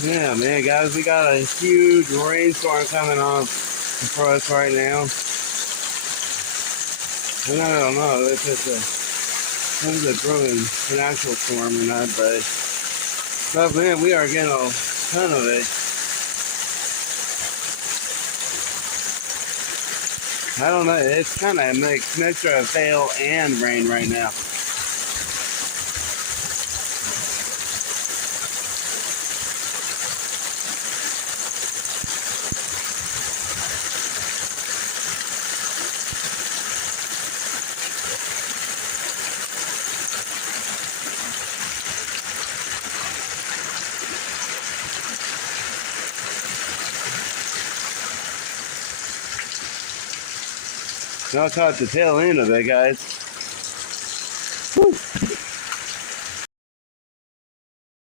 Yeah, man, guys, we got a huge rainstorm coming on for us right now. And I don't know if it's really an actual storm or not, but man, we are getting a ton of it. I don't know, it's kind of a mixture of hail and rain right now. Y'all caught the tail end of it, guys.